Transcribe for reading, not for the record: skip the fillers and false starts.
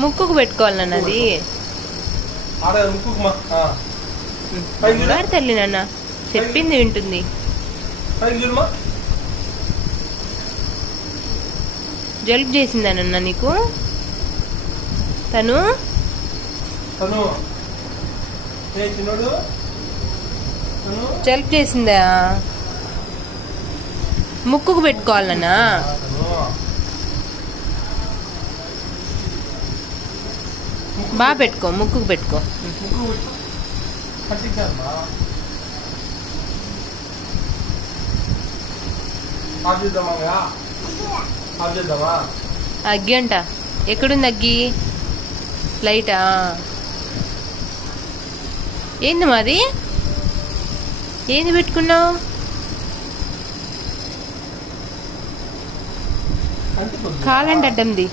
ముక్కుకు పెట్టుకోవాలన్నది తల్లి నాన్న చెప్పింది వింటుంది. జలుబు చేసిందానన్నా నీకు? తను జలుబు చేసిందా? ముక్కుకు పెట్టుకోవాలన్నా? బాగా పెట్టుకో, ముక్కుకు పెట్టుకో. అగ్గి అంట. ఎక్కడుంది అగ్గి? లైటా? ఏంది మరి? ఏంది పెట్టుకున్నావు? కాలండి అడ్డంది.